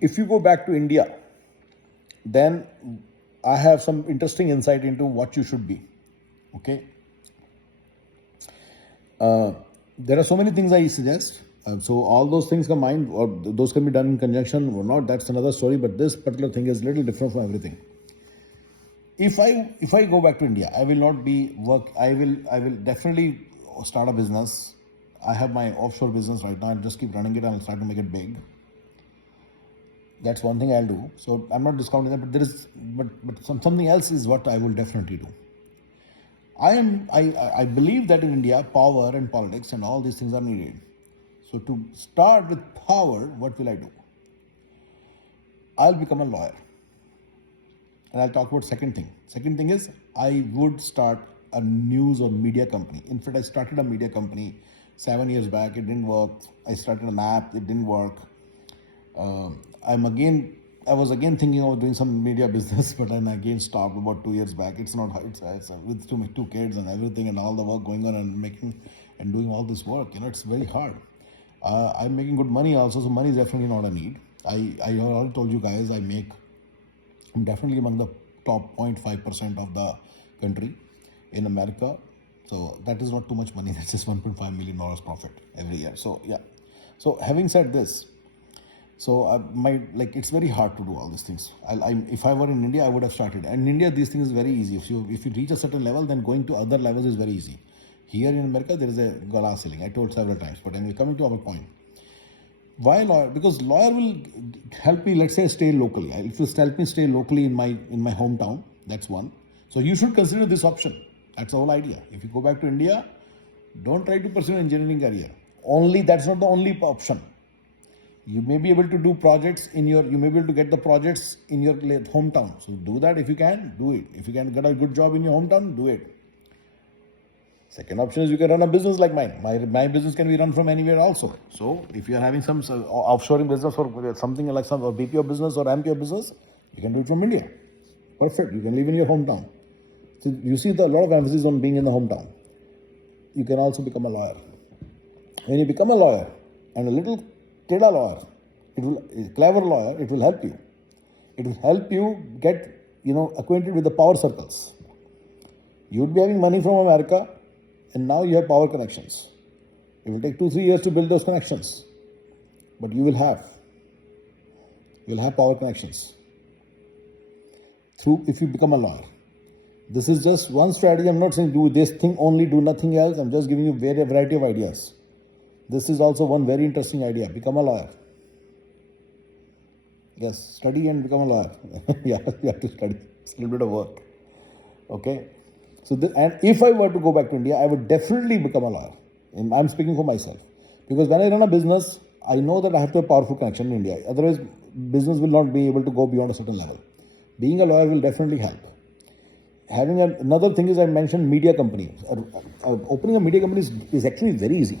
If you go back to India, then I have some interesting insight into what you should be. Okay. There are so many things I suggest. So all those things combined, or those can be done in conjunction or not, that's another story. But this particular thing is a little different from everything. If I go back to India, I will not be work. I will definitely start a business. I have my offshore business right now. I'll just keep running it and I'll start to make it big. That's one thing I'll do. So I'm not discounting that, but something else is what I will definitely do. I believe that in India, power and politics and all these things are needed. So to start with power, what will I do? I'll become a lawyer. And I'll talk about second thing. Second thing is I would start a news or media company. In fact, I started a media company 7 years back. It didn't work. I started an app. It didn't work. I was again thinking of doing some media business, but then again stopped about 2 years back. It's not, it's with two kids and everything and all the work going on and making and doing all this work, it's very hard. I'm making good money also, so money is definitely not a need. I already told you guys, I'm definitely among the top 0.5% of the country in America. So that is not too much money. That's just $1.5 million profit every year. So yeah. So having said this, it's very hard to do all these things. If I were in India, I would have started. And in India, these things is very easy. If you reach a certain level, then going to other levels is very easy. Here in America, there is a glass ceiling. I told several times. But anyway, coming to our point. Why lawyer? Because lawyer will help me, let's say, stay locally. It will help me stay locally in my hometown. That's one. So you should consider this option. That's the whole idea. If you go back to India, don't try to pursue an engineering career. That's not the only option. You may be able to do projects you may be able to get the projects in your hometown. So do that if you can, do it. If you can get a good job in your hometown, do it. Second option is you can run a business like mine. My business can be run from anywhere also. So if you are having some offshoring business or something like some BPO business or MPO business, you can do it from India. Perfect. You can live in your hometown. So you see a lot of emphasis on being in the hometown. You can also become a lawyer. When you become a lawyer and a little teda lawyer, a clever lawyer, it will help you. It will help you get, acquainted with the power circles. You would be having money from America, and now you have power connections. It will take 2-3 years to build those connections, but you will have power connections if you become a lawyer. This is just one strategy. I'm not saying do this thing only, do nothing else. I'm just giving you a variety of ideas. This is also one very interesting idea. Become a lawyer. Yes, study and become a lawyer. Yeah, you have to study. It's a little bit of work. Okay. So, and if I were to go back to India, I would definitely become a lawyer. And I'm speaking for myself. Because when I run a business, I know that I have to have a powerful connection in India. Otherwise, business will not be able to go beyond a certain level. Being a lawyer will definitely help. Having another thing is I mentioned media company. Opening a media company is actually very easy.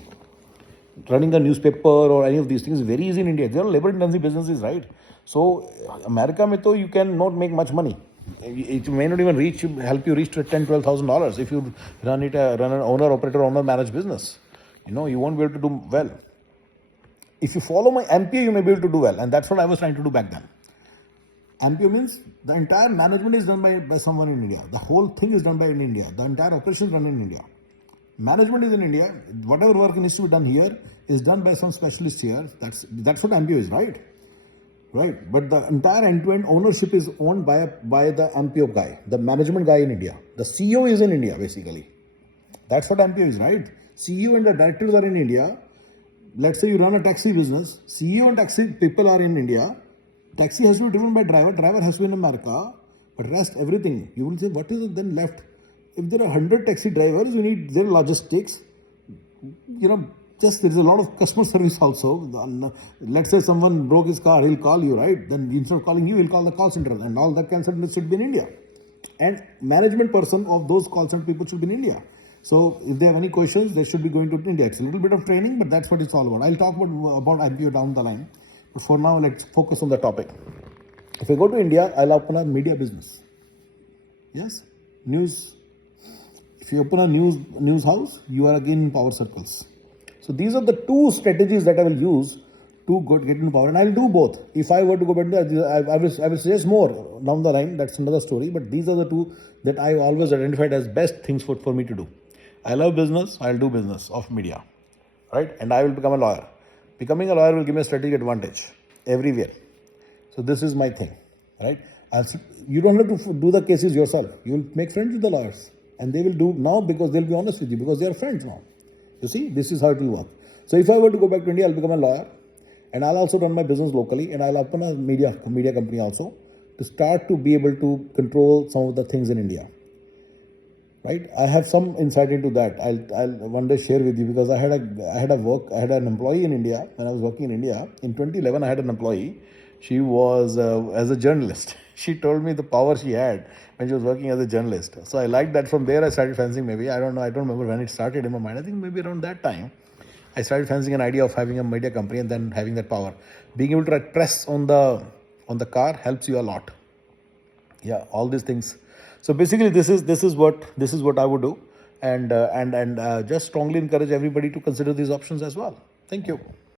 Running a newspaper or any of these things is very easy in India. They are labor-intensive businesses, right? So, America, you cannot make much money. It may not even help you reach to $10,000-$12,000 if you run an owner-managed business. You won't be able to do well. If you follow my MPO, you may be able to do well, and that's what I was trying to do back then. MPO means the entire management is done by someone in India. The whole thing is done in India. The entire operation is done in India. Management is in India. Whatever work needs to be done here is done by some specialist here. That's what MPO is, right? Right. But the entire end-to-end ownership is owned by the MPO guy, the management guy in India. The CEO is in India, basically. That's what MPO is, right? CEO and the directors are in India. Let's say you run a taxi business. CEO and taxi people are in India. Taxi has to be driven by driver. Driver has to be in America. But rest, everything. You will say, what is then left? If there are 100 taxi drivers, you need their logistics. There's a lot of customer service also. Let's say someone broke his car, he'll call you, right? Then instead of calling you, he'll call the call center. And all that concern should be in India. And management person of those call center people should be in India. So if they have any questions, they should be going to India. It's a little bit of training, but that's what it's all about. I'll talk about MPO down the line. But for now, let's focus on the topic. If I go to India, I'll open a media business. Yes? News. If you open a news house, you are again in power circles. So these are the two strategies that I will use to get into power, and I'll do both. If I were to go back to India, I will suggest more down the line. That's another story. But these are the two that I always identified as best things for me to do. I love business. I'll do business of media, right? And I will become a lawyer. Becoming a lawyer will give me a strategic advantage everywhere. So this is my thing, right? You don't have to do the cases yourself. You will make friends with the lawyers, and they will do now because they'll be honest with you because they are friends now. You see, this is how it will work. So if I were to go back to India, I'll become a lawyer, and I'll also run my business locally, and I'll open a media company also to start to be able to control some of the things in India. Right? I have some insight into that. I'll one day share with you because I had an employee in India when I was working in India. In 2011, I had an employee. She was as a journalist. She told me the power she had when she was working as a journalist. So I liked that. From there, I started fancying. Maybe I don't know. I don't remember when it started in my mind. I think maybe around that time, I started fancying an idea of having a media company and then having that power. Being able to press on the car helps you a lot. Yeah, all these things. So basically, this is what I would do, and just strongly encourage everybody to consider these options as well. Thank you.